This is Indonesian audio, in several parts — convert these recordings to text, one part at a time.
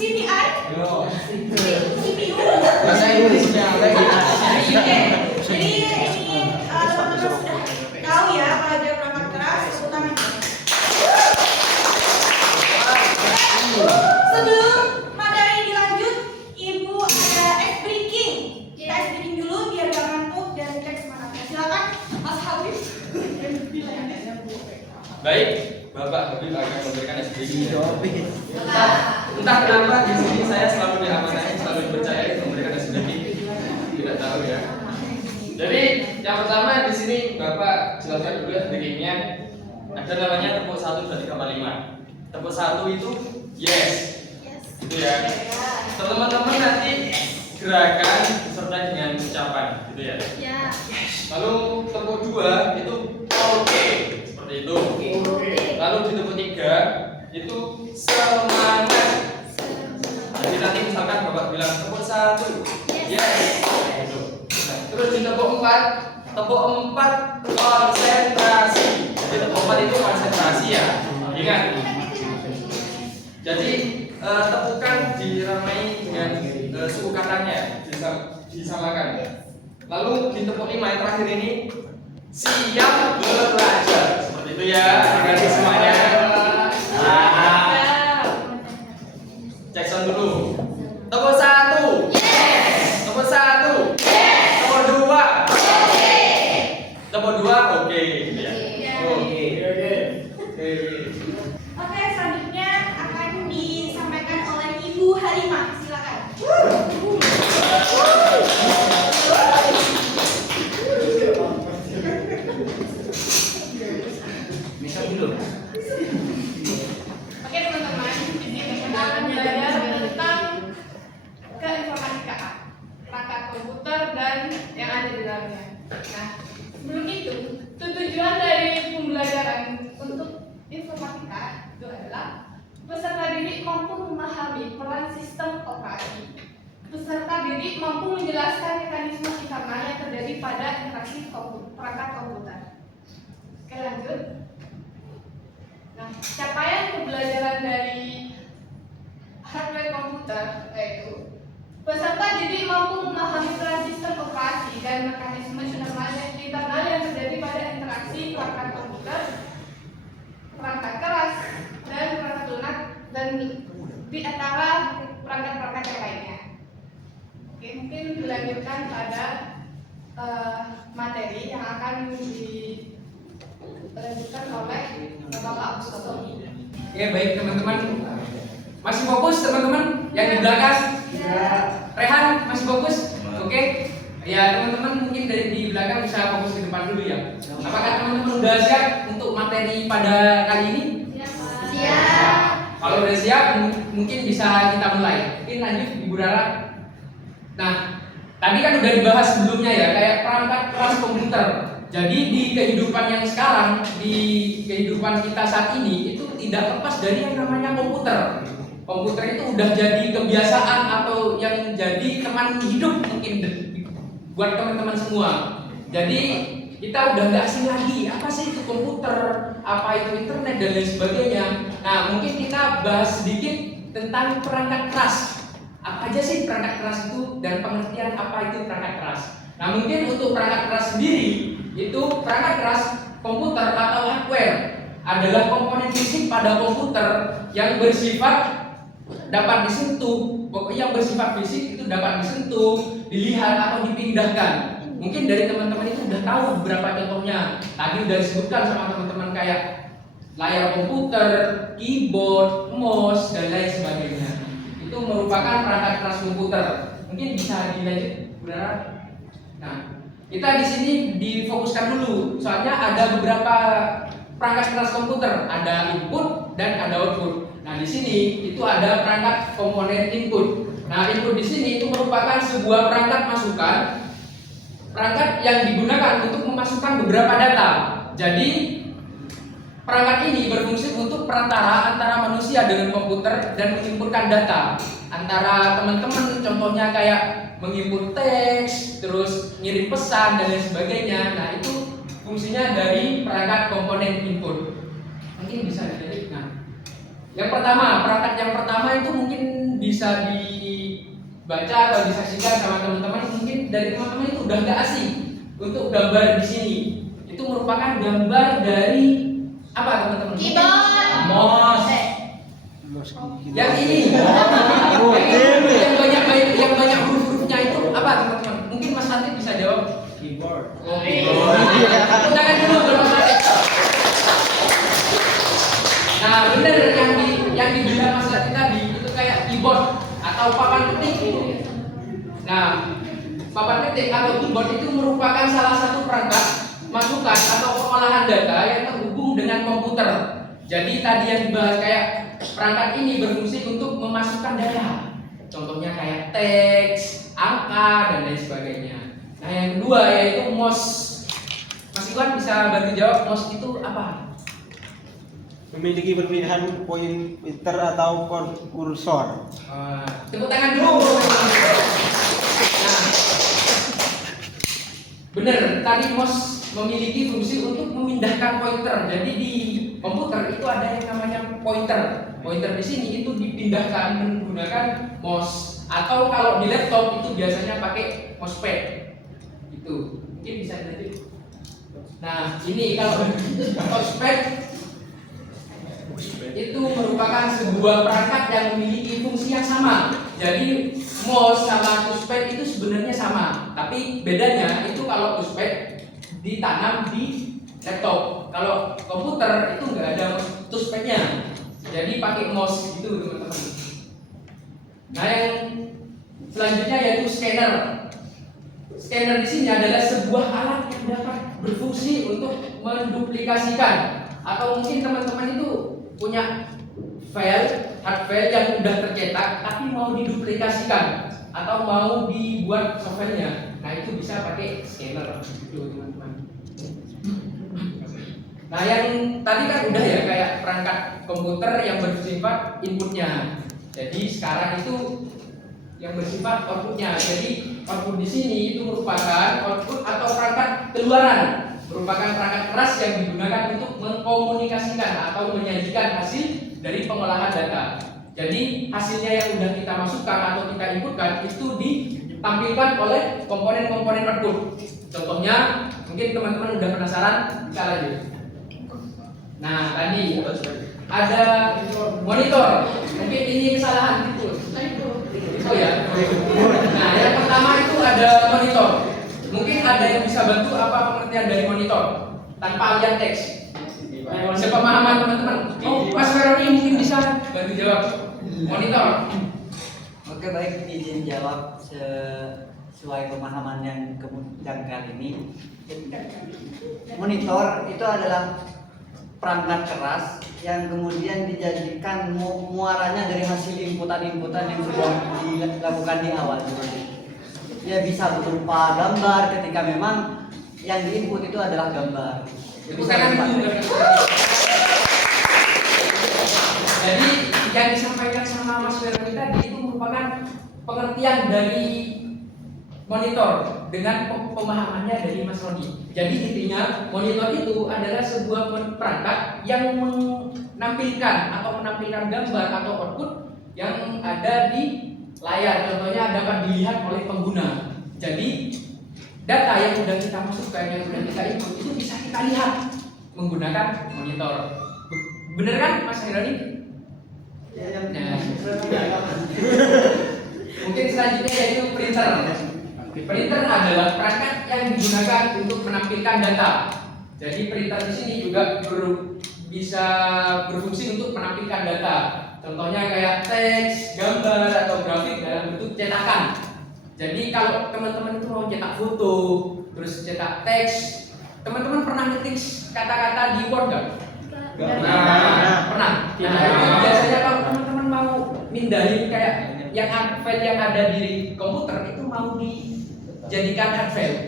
CPI? CPU? Bahasa Inggrisnya lagi. Jadi ini teman-teman sudah tahu ya kalau ada perangkat keras, tepuk tangan. Sebelum materi dilanjut, Ibu ada ice breaking. Kita ice breaking dulu biar gak ngantuk dan cek semangatnya. Silakan Mas Habib. Baik, Bapak Habib akan memberikan SBY. Entah kenapa di sini saya selalu diamanai, selalu dipercayai untuk memberikan SBY. Tidak tahu ya. Jadi yang pertama di sini Bapak jelaskan dulu SBY-nya. Ada namanya tepuk 1 2 3 4 5. Tepuk 1 itu yes. Gitu ya. Teman-teman nanti gerakan disertai dengan ucapan, gitu ya. Lalu tepuk 2 itu oke. Seperti itu. Lalu di tepuk 3 itu semangat. Jadi nanti misalkan Bapak bilang tepuk 1 yes. Gitu. Nah, terus di tepuk 4 konsentrasi. Jadi tepuk 4 itu konsentrasi ya. Ingat. Jadi tepukan diramai dengan suku katanya disamakan. Lalu di tepuk 5 yang terakhir ini siap belajar. Seperti itu ya. Adik-adik semuanya. Cek sound dulu. Tepuk 1. Tepuk 1. Tepuk 2. Tepuk 2 oke gitu ya. Oke. Oke, selanjutnya akan disampaikan oleh Ibu Halimah. Silakan. Bisa dulu. Oke teman-teman, di sini kita akan belajar tentang keinformatikaan, perangkat komputer dan yang ada di dalamnya. Nah, sebelum itu, tujuan dari pembelajaran untuk informatika itu adalah peserta didik mampu memahami peran sistem operasi. Peserta didik mampu menjelaskan mekanisme sinkronis yang terjadi pada interaksi perangkat komputer. Oke, lanjut. Nah, capaian pembelajaran dari hardware komputer yaitu peserta didik mampu memahami peran sistem operasi dan mekanisme internal yang terjadi pada interaksi perangkat komputer, perangkat keras, dan perangkat lunak dan di antara perangkat-perangkat yang lainnya. Oke, mungkin dilanjutkan pada materi yang akan dilanjutkan oleh Bapak Abdul. Oke, baik teman-teman. Masih fokus teman-teman yang di belakang? Rehan masih fokus? Oke. Ya, teman-teman mungkin dari di belakang bisa fokus ke depan dulu ya. Apakah teman-teman sudah siap untuk materi pada kali ini? Siap. Kalau udah siap, mungkin bisa kita mulai. Mungkin lanjut Ibu Rara. Nah, tadi kan udah dibahas sebelumnya ya, kayak perangkat keras komputer. Jadi di kehidupan yang sekarang, di kehidupan kita saat ini itu tidak lepas dari yang namanya komputer. Komputer itu udah jadi kebiasaan atau yang jadi teman hidup mungkin buat teman-teman semua. Jadi kita udah nggak asing lagi, apa sih itu komputer, apa itu internet dan lain sebagainya. Nah, mungkin kita bahas sedikit tentang perangkat keras. Apa aja sih perangkat keras itu dan pengertian apa itu perangkat keras. Nah, mungkin untuk perangkat keras sendiri itu perangkat keras komputer atau hardware adalah komponen fisik pada komputer yang bersifat dapat disentuh. Pokoknya yang bersifat fisik itu dapat disentuh, dilihat atau dipindahkan. Mungkin dari teman-teman itu udah tahu beberapa contohnya. Tadi udah disebutkan sama teman-teman kayak layar komputer, keyboard, mouse dan lain sebagainya. Itu merupakan perangkat keras komputer. Mungkin bisa dilanjut, Saudara. Nah, kita di sini difokuskan dulu. Soalnya ada beberapa perangkat keras komputer, ada input dan ada output. Nah, di sini itu ada perangkat komponen input. Nah, input di sini itu merupakan sebuah perangkat masukan, perangkat yang digunakan untuk memasukkan beberapa data. Jadi, perangkat ini berfungsi untuk perantara antara manusia dengan komputer dan menginputkan data. Antara teman-teman contohnya kayak menginput teks, terus ngirim pesan dan lain sebagainya. Nah, itu fungsinya dari perangkat komponen input. Mungkin bisa dilihat. Nah, perangkat yang pertama itu mungkin bisa dibaca atau disaksikan sama teman-teman. Mungkin dari teman-teman itu udah nggak asing untuk gambar di sini. Itu merupakan gambar dari apa teman-teman? Keyboard. Mouse. Yang ini. yang banyak huruf-hurufnya itu apa teman-teman? Mungkin Mas Latif bisa jawab. Keyboard. Oh, jangan dulu Mas Latif. Nah, benar yang dibilang Mas Latif tadi itu kayak keyboard atau papan ketik gitu. Nah, papan ketik atau keyboard itu merupakan salah satu perangkat masukan atau pengolahan data yang terhubung dengan komputer. Jadi tadi yang dibahas kayak perangkat ini berfungsi untuk memasukkan data. Contohnya kayak teks, angka, dan lain sebagainya. Nah, yang kedua yaitu mouse. Mas Iwan bisa bantu jawab mouse itu apa? Memiliki perpindahan pointer atau kursor. Tepuk tangan dulu. Nah, benar, tadi mouse memiliki fungsi untuk memindahkan pointer. Jadi di komputer itu ada yang namanya pointer. Pointer di sini itu dipindahkan menggunakan mouse, atau kalau di laptop itu biasanya pakai mousepad. Itu mungkin bisa dilanjut. Nah, ini kalau mousepad itu merupakan sebuah perangkat yang memiliki fungsi yang sama. Jadi mouse sama touchpad itu sebenarnya sama, tapi bedanya itu kalau touchpad ditanam di laptop. Kalau komputer itu nggak ada touchpadnya, jadi pakai mouse gitu teman-teman. Nah, yang selanjutnya yaitu scanner. Scanner di sini adalah sebuah alat yang dapat berfungsi untuk menduplikasikan, atau mungkin teman-teman itu punya file, hard file yang udah tercetak tapi mau diduplikasikan atau mau dibuat softwarenya. Nah, itu bisa pakai scanner gitu teman-teman. Nah, yang tadi kan udah ya kayak perangkat komputer yang bersifat inputnya. Jadi sekarang itu yang bersifat outputnya. Jadi output di sini itu merupakan output atau perangkat keluaran, merupakan perangkat keras yang digunakan untuk mengkomunikasikan atau menyajikan hasil dari pengolahan data. Jadi hasilnya yang sudah kita masukkan atau kita inputkan itu ditampilkan oleh komponen-komponen output. Contohnya mungkin teman-teman udah penasaran, bisa lanjut. Nah, tadi ada monitor. Mungkin ini kesalahan gitu. Oh ya. Nah, yang pertama itu ada monitor. Mungkin ada yang bisa bantu apa pengertian dari monitor tanpa lihat teks. Sepemahaman teman-teman. Oh, Mas Veroni mungkin bisa bantu jawab. Monitor. Oke, baik, izin jawab sesuai pemahaman yang kali ini. Monitor itu adalah perangkat keras yang kemudian dijadikan muaranya dari hasil inputan-inputan yang sudah dilakukan di awal. Dia bisa berupa gambar ketika memang yang diinput itu adalah gambar. Bisa Jadi yang disampaikan sama Mas Veroni tadi itu merupakan pengertian dari monitor dengan pemahamannya dari Mas Roni. Jadi intinya monitor itu adalah sebuah perangkat yang menampilkan gambar atau output yang ada di layar. Contohnya dapat dilihat oleh pengguna. Jadi data yang sudah kita masukkan, yang sudah kita input itu bisa kita lihat menggunakan monitor. Bener kan Mas Roni? Nah. Mungkin selanjutnya yaitu printer. Printer adalah perangkat yang digunakan untuk menampilkan data. Jadi printer di sini juga bisa berfungsi untuk menampilkan data. Contohnya kayak teks, gambar atau grafik dalam bentuk cetakan. Jadi kalau teman-teman itu mau cetak foto, terus cetak teks, teman-teman pernah ngetik kata-kata di Word nggak? Pernah. Nah, biasanya kalau teman-teman mau mindahin kayak yang file yang ada di komputer itu mau dijadikan hard file,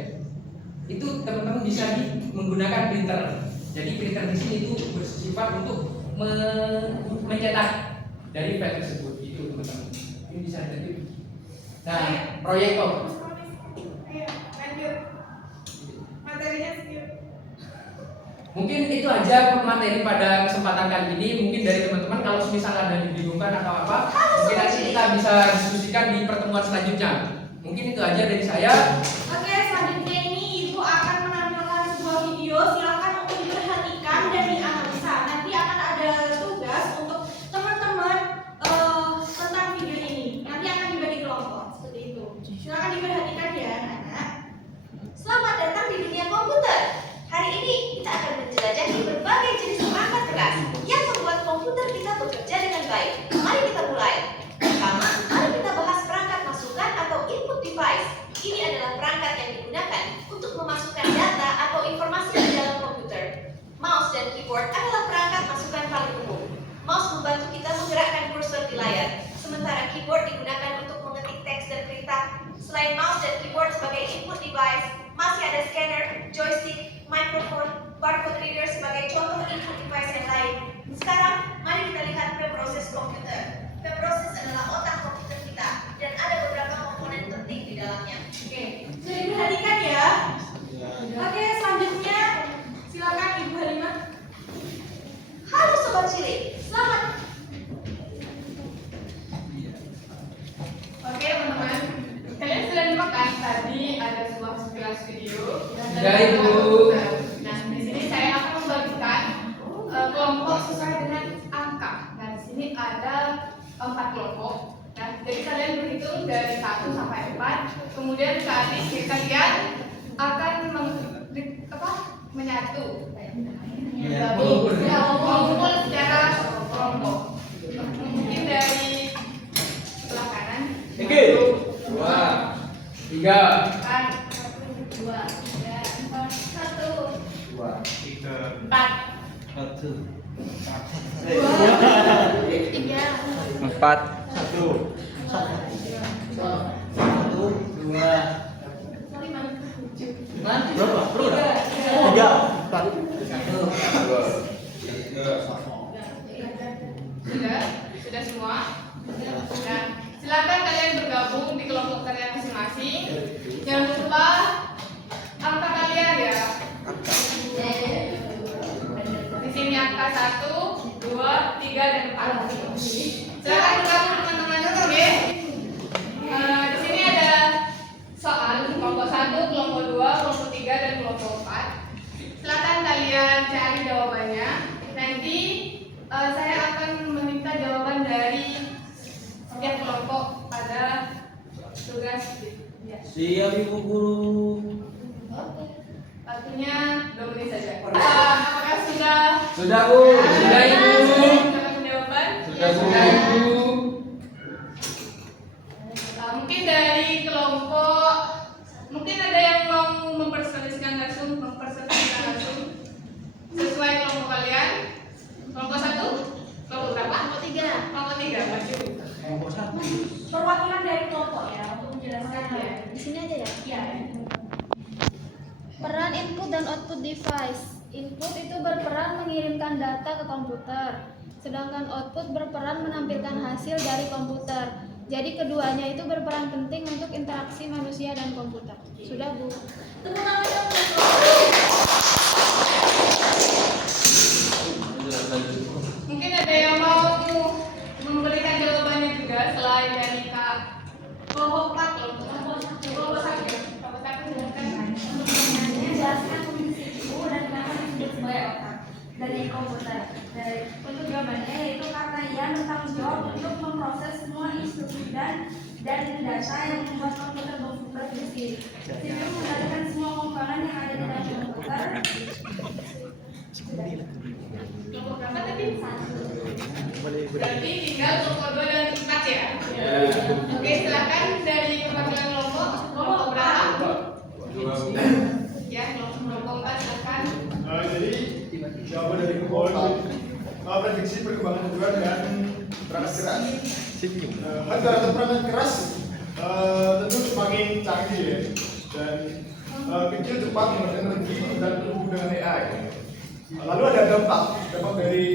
itu teman-teman bisa menggunakan printer. Jadi printer di sini itu bersifat untuk mencetak dari file tersebut, itu teman-teman. Ini bisa jadi. Nah, proyektor. Ayo, lanjut. Materinya skip. Mungkin itu aja materi pada kesempatan kali ini. Mungkin dari teman-teman kalau misalnya ada dibingungkan atau apa, mungkin nanti kita bisa diskusikan di pertemuan selanjutnya. Mungkin itu aja dari saya. Oke, selanjutnya ini Ibu akan menampilkan sebuah video. Silakan untuk diperhatikan dan dianalisa. Nanti akan ada tugas untuk teman-teman tentang video ini. Nanti akan dibagi kelompok seperti itu. Silakan diperhatikan ya, anak-anak. Selamat datang di dunia komputer. Hari ini kita akan menjelajahi berbagai jenis perangkat keras yang membuat komputer kita bekerja dengan baik. Mari kita mulai. Pertama, mari kita bahas perangkat masukan atau input device. Ini adalah perangkat yang digunakan untuk memasukkan data atau informasi di dalam komputer. Mouse dan keyboard adalah perangkat masukan paling umum. Mouse membantu kita menggerakkan kursor di layar, sementara keyboard digunakan untuk mengetik teks dan perintah. Selain mouse dan keyboard sebagai input device, masih ada scanner, joystick, microphone, barcode reader sebagai contoh input device yang lain. Sekarang, mari kita lihat preproses komputer. Preproses adalah otak komputer kita dan ada beberapa komponen penting di dalamnya. Oke, sudah diperhatikan ya. Oke, selanjutnya silakan Ibu Halimah. Halo Sobat Cilik, selamat. Oke teman-teman, kalian sudah dimakan tadi ada sebuah sekilas video. Ya, Ibu. Nah di sini saya akan membagikan kelompok sesuai dengan angka. Nah di sini ada 4 kelompok. Nah jadi kalian berhitung dari 1 sampai 4. Kemudian kalian akan menyatu, mengumpul secara kelompok. Mungkin dari sebelah kanan. 2, 3, 4, 2, 1, 4, 4 sudah semua. Nah, silakan kalian bergabung di kelompok kalian masing-masing. Jangan lupa angka kalian ya. Di sini angka 1, 2, 3 dan 4. Silakan bergabung teman-teman. Oke. Di sini ada soal kelompok 1, kelompok 2, kelompok 3 dan kelompok 4. Silakan kalian cari jawabannya. Nanti saya akan meminta jawaban dari setiap kelompok pada tugas. Siap Ibu Guru. Waktunya 2 menit saja. Apakah sudah? Sudah Bu. Sudah Ibu. Sudah jawaban? Sudah Ibu. Mungkin dari kelompok, mungkin ada yang mau mempersepsikan langsung sesuai kelompok kalian. Kelompok 1, kelompok berapa? Kelompok 3. Kelompok 3, maju. Perwakilan dari kelompok ya untuk menjelaskan ya. Di sini aja ya. Iya. Peran input dan output device. Input itu berperan mengirimkan data ke komputer, sedangkan output berperan menampilkan hasil dari komputer. Jadi keduanya itu berperan penting untuk interaksi manusia dan komputer. Sudah Bu. Tepuk tangan dong. Mungkin ada yang mau memberikan jawabannya juga selain dari Kak. Kelompok 4, kelompok 1. Kelompok 1 silakan. Menjelaskan fungsi ibu dan kenapa disebut sebagai otak dari komputer. Untuk jawabannya yaitu karena ia bertanggung jawab untuk memproses semua instruksi dan data yang membuat komputer berfungsi. CPU mengendalikan semua komponen yang ada di dalam komputer. Kelompok berapa tadi? 1. Berarti tinggal kelompok 2 dan 4 ya? Oke, silakan dari perwakilan kelompok. Kelompok berapa? 2. Ya, kelompok 4 silakan. Jadi jawaban dari Kuhol prediksi perkembangan hiburan dan perangkat keras. Harga perangkat keras tentu semakin canggih ya, dan kecil, cepat, hemat energi dan terhubung dengan AI. Lalu ada dampak dari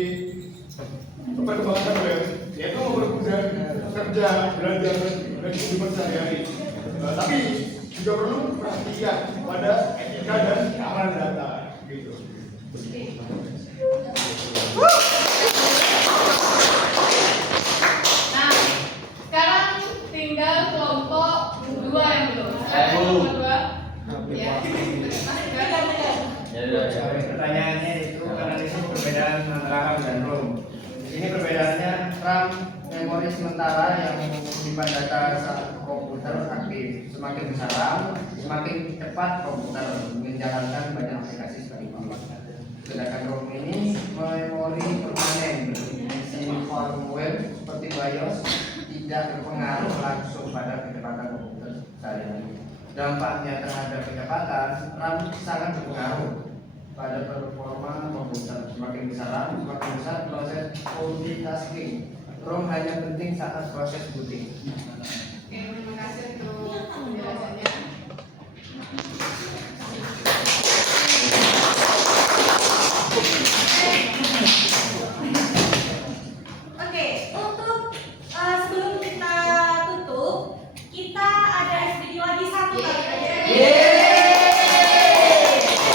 perkembangan hardware, yaitu mempermudah kerja, belajar, dan kehidupan sehari-hari. Tapi juga perlu perhatian pada etika dan keamanan data. Gitu. Silakan nomor 2. Ya. Pertanyaannya itu analisis perbedaan antara RAM dan ROM. Ini perbedaannya RAM memori sementara yang menyimpan data saat komputer aktif. Semakin besar RAM, semakin cepat komputer menjalankan banyak aplikasi sekaligus. Sedangkan ROM ini memori permanen berisi firmware seperti BIOS, tidak berpengaruh langsung pada kecepatan komputer sehari-hari. Dampaknya terhadap kecepatan, RAM sangat berpengaruh pada performa komputer. Semakin besar RAM, semakin besar proses multitasking. ROM hanya penting saat proses booting. Oke, terima kasih untuk penjelasannya. Oke, untuk sebelum kita tutup, kita ada SBD lagi satu kali aja.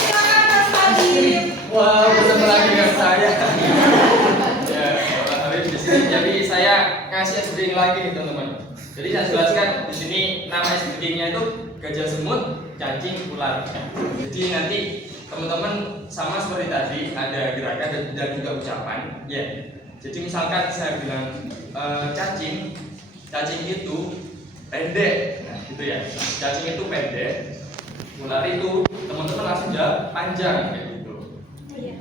Silakan Mas Habib. Wow, ketemu lagi dengan saya. Ya, Bapak Habib di sini. Jadi saya kasih SBD lagi nih teman-teman. Jadi saya jelaskan di sini nama SBD-nya itu gajah semut, cacing, ular. Jadi nanti teman-teman sama seperti tadi ada gerakan dan juga ucapan. Ya. Jadi misalkan saya bilang cacing itu pendek, nah gitu ya. Cacing itu pendek, ular itu teman-teman langsung jawab panjang kayak gitu.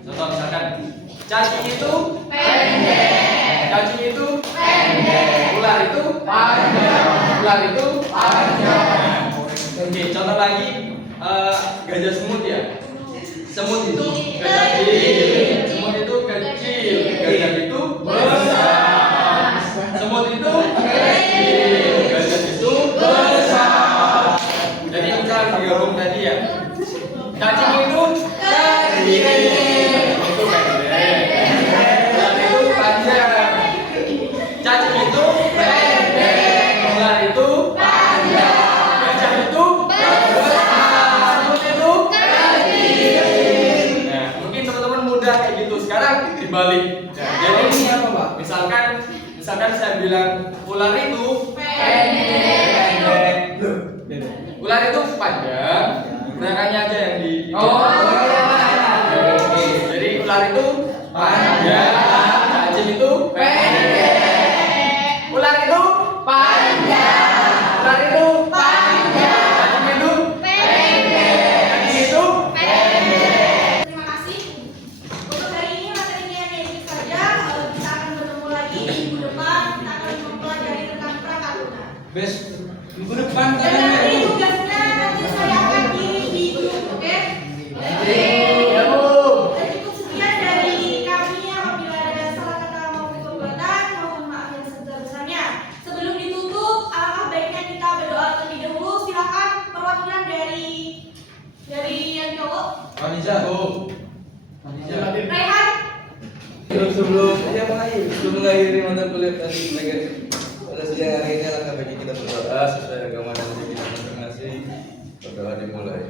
Contoh misalkan cacing itu pendek, cacing itu pendek, ular itu panjang, ular itu panjang. Oke, contoh lagi gajah semut ya. Semut itu kecil, semut itu kecil, gajah itu besar. Semut itu kecil, gajah itu besar. Jadi misal digabung tadi ya. Cacing itu kecil, itu pendek. Ular itu panjang. Cacing itu pendek, ular itu panjang. Gajah itu besar, semut itu kecil. Nah, mungkin teman-teman mudah kayak gitu. Sekarang dibalik. Nah, jadi ini apa, Pak? Misalkan saya bilang ular itu pendek. Ular itu panjang. Gerakannya aja yang di. Oke. Jadi ular itu panjang, cacing itu pendek. Ular itu panjang, ular itu panjang, cacing itu pendek, cacing itu pendek. Terima kasih. Untuk hari ini materinya hanya ini saja. Kita akan bertemu lagi minggu depan. Kita akan mempelajari tentang prakatuna. Bes, minggu depan Dan nanti tugasnya nanti saya akan kirim di grup, oke? Ya, Bu. Dan cukup sekian dari kami. Apabila ada salah kata maupun perbuatan, mohon maaf yang sebesar-besarnya. Sebelum ditutup, alangkah baiknya kita berdoa terlebih dahulu. Silakan perwakilan dari yang cowok. Maniza. Rehan. Sebelum mengakhiri mata kuliah tadi pada siang hari ini alangkah bagi kita berdoa sesuai agama dan kita masing-masing. Berdoa dimulai.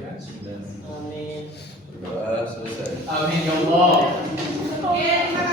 Amin. Berdoa selesai. Amin ya Allah. Oke, terima